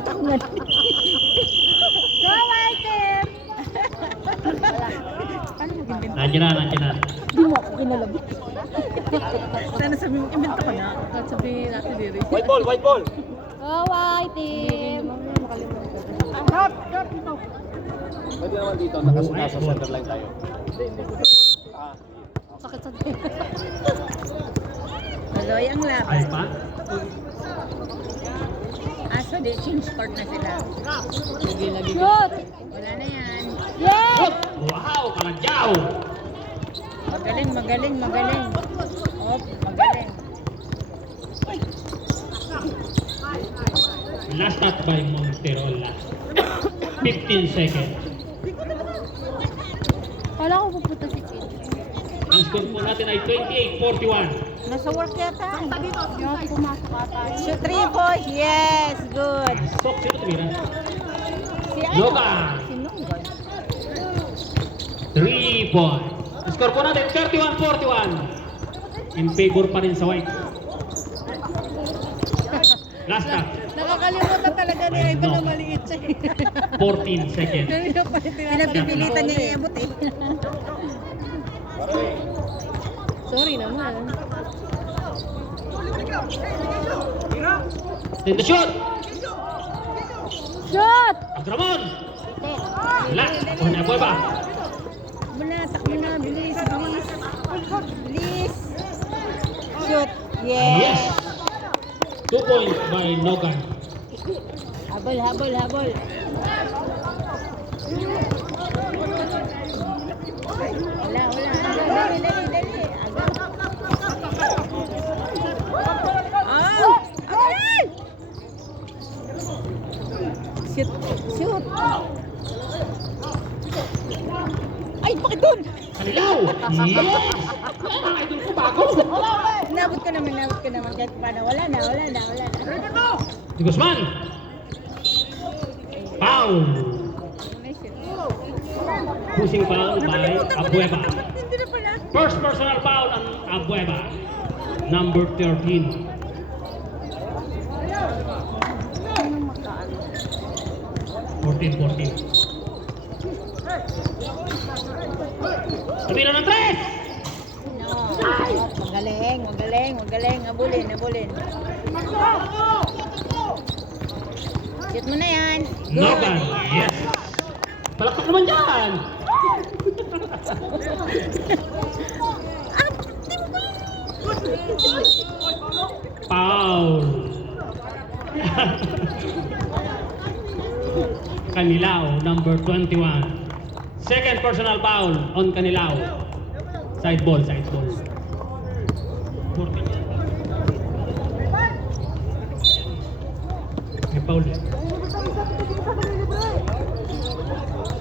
Ibenta ko nga. Go, item! Paano mo ginbenta? Nandiyan na. Hindi mo ako kinalabot. Sana sabi mo, ibenta ko na. At sabihin natin diri. White ball! Go, item! Pwede naman dito, nasa center line tayo. Sakit sa din. Maloy ang Ay laban. pa? So they change court na sila. Lagi. Shoot! Wala na yan. Shoot! Wow! Kalagyaw! Magaling. Op, magaling. Last shot by Monterola. 15 seconds. Kala ko pupunta si Kid. Ang score po natin ay 28-41. Nasa work yata. Yung pumasok ata. Shoot 3 points. Yes, good. Sok, sino tumira? Si Yoga. Si Nunggay. 3 points. Ang score po natin 31-41. In favor pa rin sa white. Last shot. Nakakalimutan talaga niya. Iba na maliit siya. 14 seconds. Pinapipilitan niya iabot eh. Sorry naman. Then the shoot! Shoot! Agramon! Wala! Una po ba? Takbo na. Bilis. Shoot. Yes! 2 points by Nogan. Habol. Wala. Dali. Agad. Agad! Shoot. Ay, bakit doon? Kanilaw! Yes! Idol ko bago! Inabot ka naman kahit paano. Wala na. Si Guzman! Foul! Pushing foul by Abueva. Hindi na pala. First personal foul on Abueva. Number 13. Tumira ng 3! Magaling. Abulin. Shoot mo na yan. Nogan! Yes! Palakpak naman dyan! Foul! Canilao, number 21. Second personal foul on Canilao. Side ball. 14. May foul din.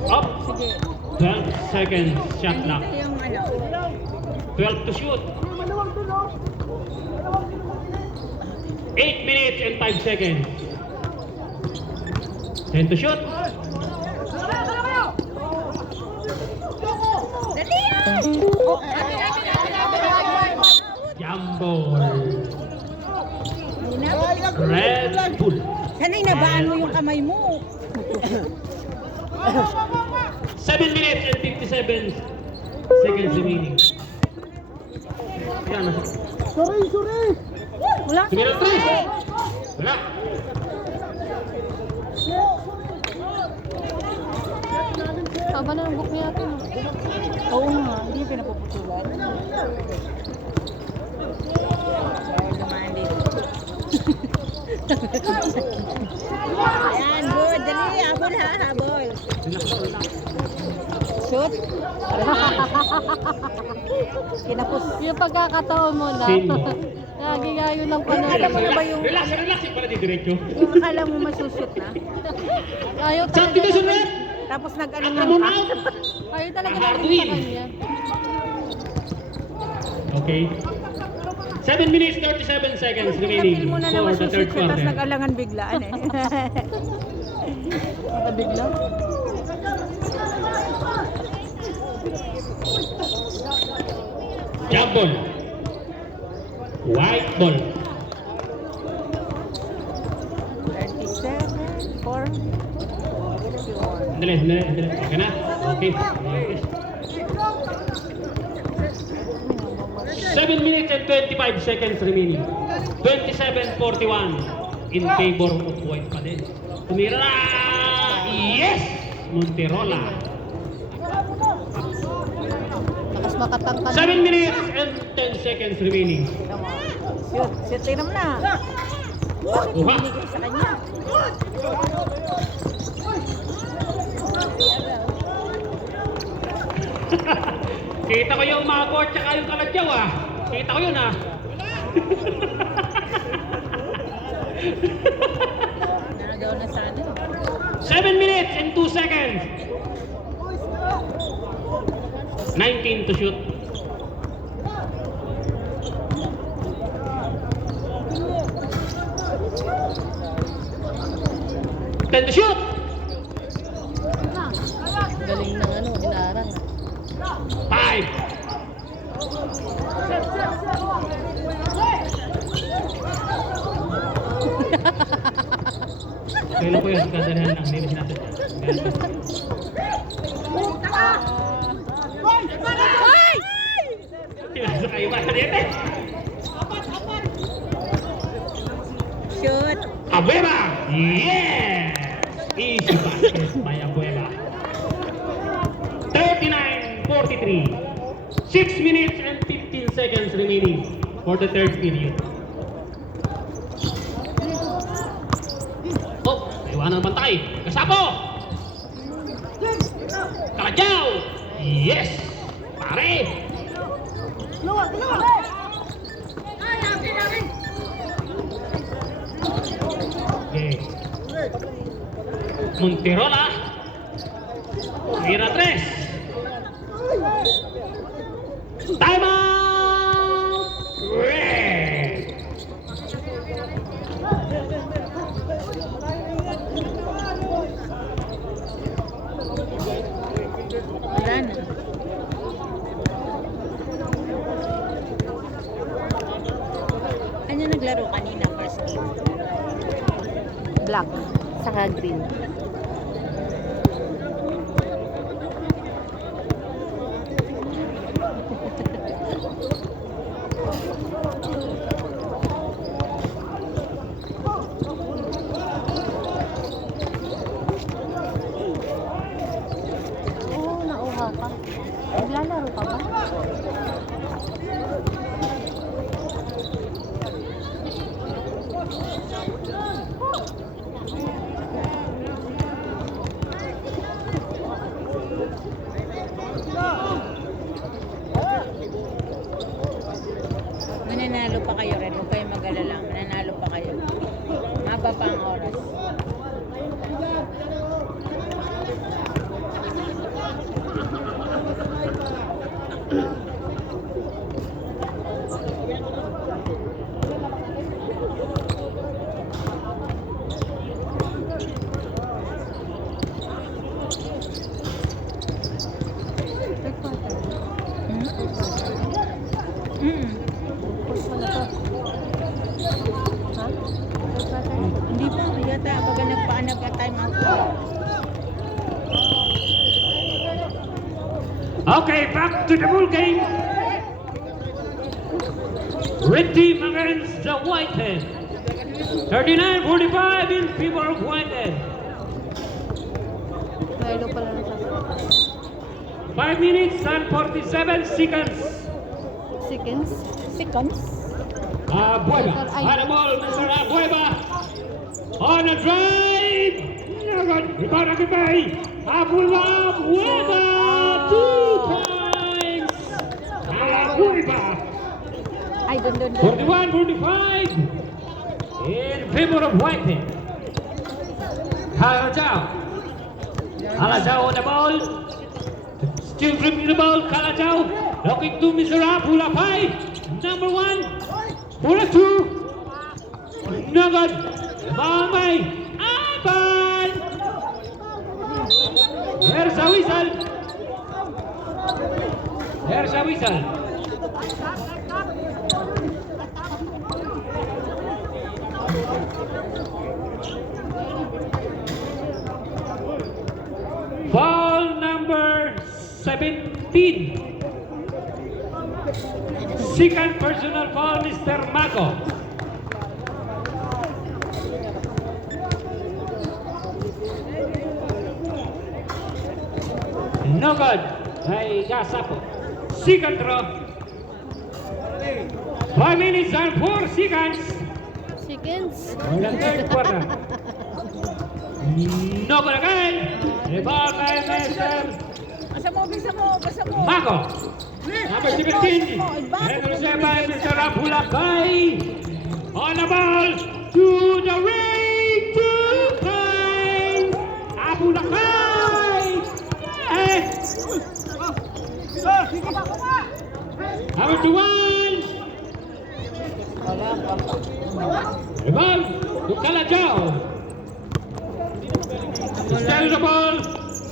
Up! 12 seconds shot clock. Yung 12 to shoot. 8 minutes and 5 seconds. 10 to shoot. Jumbo. Red Bull. Sana'y nabaan mo yung kamay mo. 7 minutes and 57 seconds remaining. Yan. Wala. Tumira 3. Wala. Haba na ng book niya ito. Oo nga, hindi pinapuputulan. Dumaan dito. Ayan, good. Dali, habol. Shoot. Kinapos. Yung pagkakataon mo na. Sino? Nagigayo ng panahon. Alam mo na ba yung, Relax yung pala di diretso. yung akala mo masushoot na? Ayaw Shot talaga. dito sa red. Tapos nag-ano na Come on ka. out. Ayaw talaga namin Hardwin. sa kanya. Okay. 7 minutes 37 seconds remaining Napil mo na for naman the third sushoot siya, tapos quarter. nag-alangan biglaan eh. Nakabigla. Jump ball. White ball. 37. Sandali. Okay na? Okay. 7 minutes and 25 seconds remaining. 27-41 in favor of White pa din. Tumira na! Yes! Monterola. Lakas makatangkad. 7 minutes and 10 seconds remaining. Shoot, shoot, tiram na. Bakit Uha. binigay sa kanya? Kita ko yung mako at saka yung kaladyaw ah. Kita ko yun ah. Nagaw na sa ano. 7 minutes and 2 seconds. 19 to shoot. Ten to shoot. Galing ng ano, inarang. 5. Kailan ko yun? Kadalihan lang. Hindi na sinasadya. Sa kayo ba? Dito. Shoot. Abueva! Yes! Easy basket by Abueva. 39-43. 6 minutes and 15 seconds remaining for the third period. Oh, iwanan ng pantay. Kasapo! Kaladyaw! Yes! Pare! Okay. Monterola. Tira 3. Time out! Red! Wala na. Ano naglaro kanina first game? Black. Saka green. Oo, nauha ka. Naglalaro ka ba? Mananalo pa kayo rin. Huwag kayong mag-alala. Mananalo pa kayo. Maba pa ang oras. Hindi pa. Yata. Baga nagpaanap ka time out. Okay, back to the ball game. Red team against the Whitehead. 39-45 in favor of Whitehead. Lalo pala na 5 minutes and 47 seconds. seconds. Seconds. Abueva. On the ball, Mr. Abueva. On a drive. Rebound again by Abueva. Abueva. 2 times. Abueva. Ay, doon. 41-45 in favor of Whitehead. Kalajao on the ball. Still gripping the ball. Kalajao looking to Mr. Abulapay. Number 1. Pula 2. Nagad. Mamay. Aban. There's a whistle. There's a whistle. 17. Second personal foul, Mr. Mago. No good. Ay, Gasapo. Second throw. 5 minutes and 4 seconds. Seconds. For the third quarter. No good again. Rebound by Mr. Bisa mo. Mago. Number 17. And received by Mr. Abulakay. On the ball. To the ring. 2 points. Abulakay. Number 21. Rebound to Calajao. Still the ball.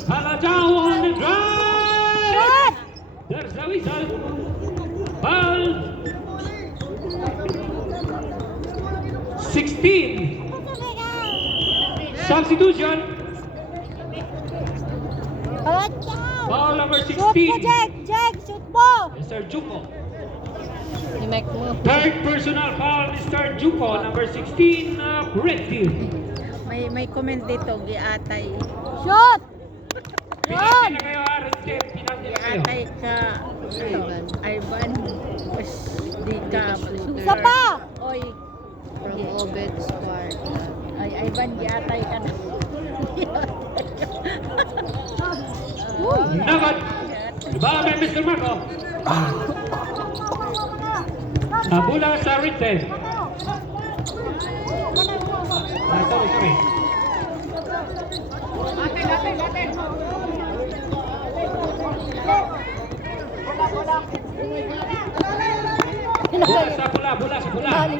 Calajao on the drive. There's the whistle. Ball. 16. Substitution. Ball number 16. Shoot mo! Mr. Juco. Imek mo. Third personal foul, Mr. Juco. Number 16, Red team. May comment dito, giatay. Shoot! Pinagyan na kayo, Red team. Pinagyan na kayo. Giatay ka. Ivan. Mas di ka. Isa pa! Oy. From Obed Squad. Ay, Ivan, giatay ka na. Nagad. Ball by Mr. Marco. Bola sa Red team. Sorry. Bola sa pula. Bali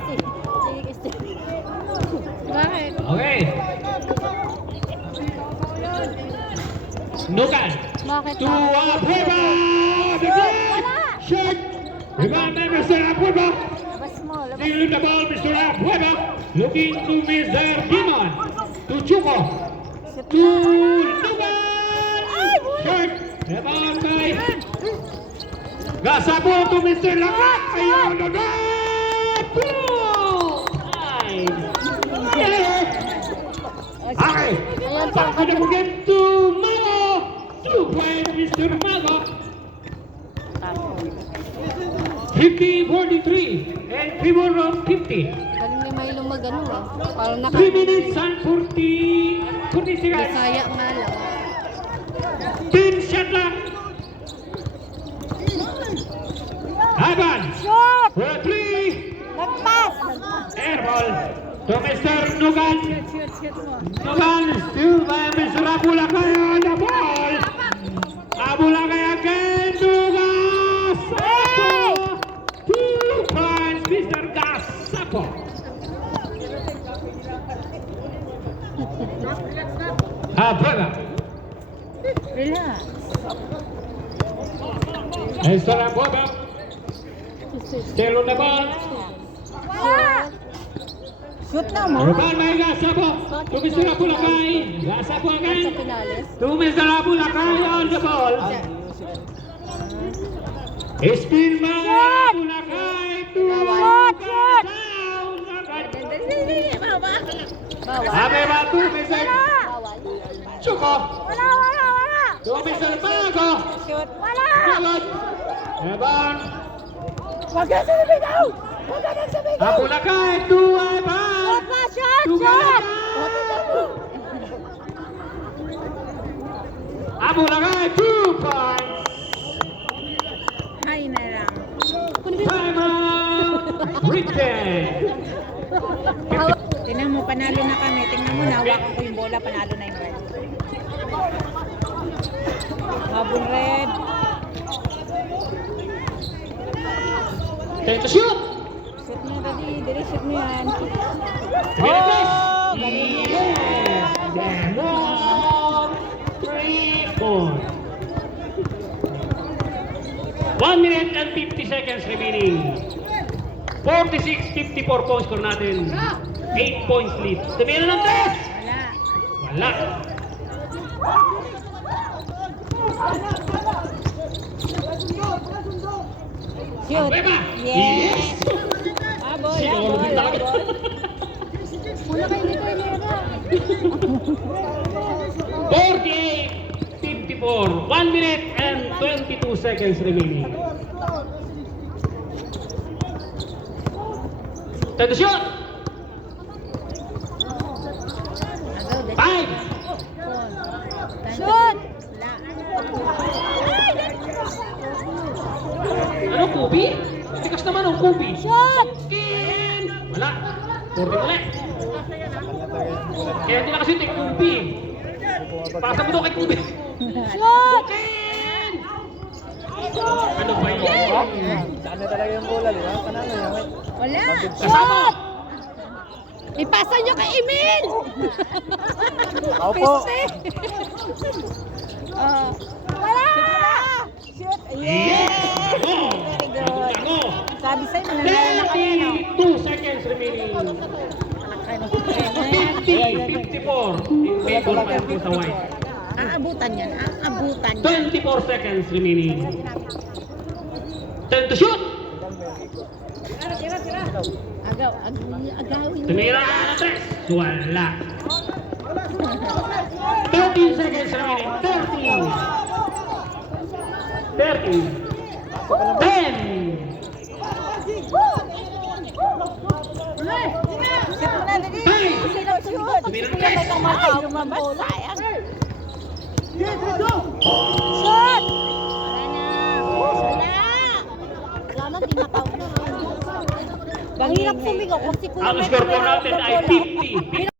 si Steve. Bakit? Okay. Nukan. Bakit? To Abueva. The great shot. Rebound by Mr. Abueva. Labas mo, labas. Stealing the ball, Mr. Abueva. Looking to Mr. Dimon. To Chuko. To Nukan. Shot. Rebound by Gasapo to Mr. Lakat. Ayun na na. Okay. Ayan pa. Back to again to Mago. 2 points, Mr. Mago. 50-43 and favor of 50. Galing ni Milo mag-ano eh. Parang 3 minutes and 40 seconds. Bisaya nga lang. 10 shot lang. Ivan. Shoot! For 3. Nagpas! Air ball to Mr. Nugan. Shoot mo. Nugan still by Mr. Abulakay on the ball. Abulakay again to Gasapo. 2 points, Mr. Gasapo. Brother. Relax. Mr. Abueva. Still on the ball. Shoot na mo. Rebound by Gasapo. To Mr. Abulakay. Gasapo Sa again. Pinales. To Mr. Abulakay on the ball. Spin by Abulakay to Bawal. Abeba to Mr. Bawal. Chuko. Wala. To Mr. Mago. Shoot. Good. Rebound. Huwag ka sumigaw! Huwag ka nang sumigaw! Abulakay to Ivan. To Ivan. Abulakay 2 points. Hay na lang. Time out. Written. Tingnan mo, panalo na kami. Tingnan mo, nahawakan ko yung bola, panalo na yung red. Habol red. Time to shoot. Shoot mo, dali. Dali, shoot mo yan. Oh, galing yes. Long 3 points. 1 minute and 50 seconds remaining. 46-54 points score natin. 8 points lead. Tumira ng 3. Wala. Wala. Shoot. Beba! Yes! Abol, Sino abol, lupit talaga? abol. Wala kayo dito, Elena. 48-54. 1 minute and 22 seconds remaining. Time to shoot! 5! Shoot! Ano, kubi? Tikas naman ang kubi. Shoot! Skin! Wala. 40 ulit. Kaya hindi na kasi ito kubi. Pasa mo daw kay kubi. Shoot! Skin! Ano ba yan? Saan na talaga yung bola, di ba? Panalo yan. Wala! Kasama! Ipasa nyo kay Emil! Opo. Piste! Wala! Shoot! Yes! Very good. Ako! Sabi sa'yo, nananalo na kayo, no? 32 seconds remaining. 50-54 in favor pa rin po sa white. Aabutan yan. Aabutan yan. 24 seconds remaining. Time to shoot! Agawin mo. Tumira na 3. Wala. 13 seconds remaining. 13. 10. Shoot mo na, dali. Hey! Sino shoot? Tumira Kuya, may na 3. kamataw lumabas. Sayang. Shoot! Wala na, tinakaw na. Ang hirap sumigaw kasi kuya Ang may score po kamera natin ng ay bola. 50.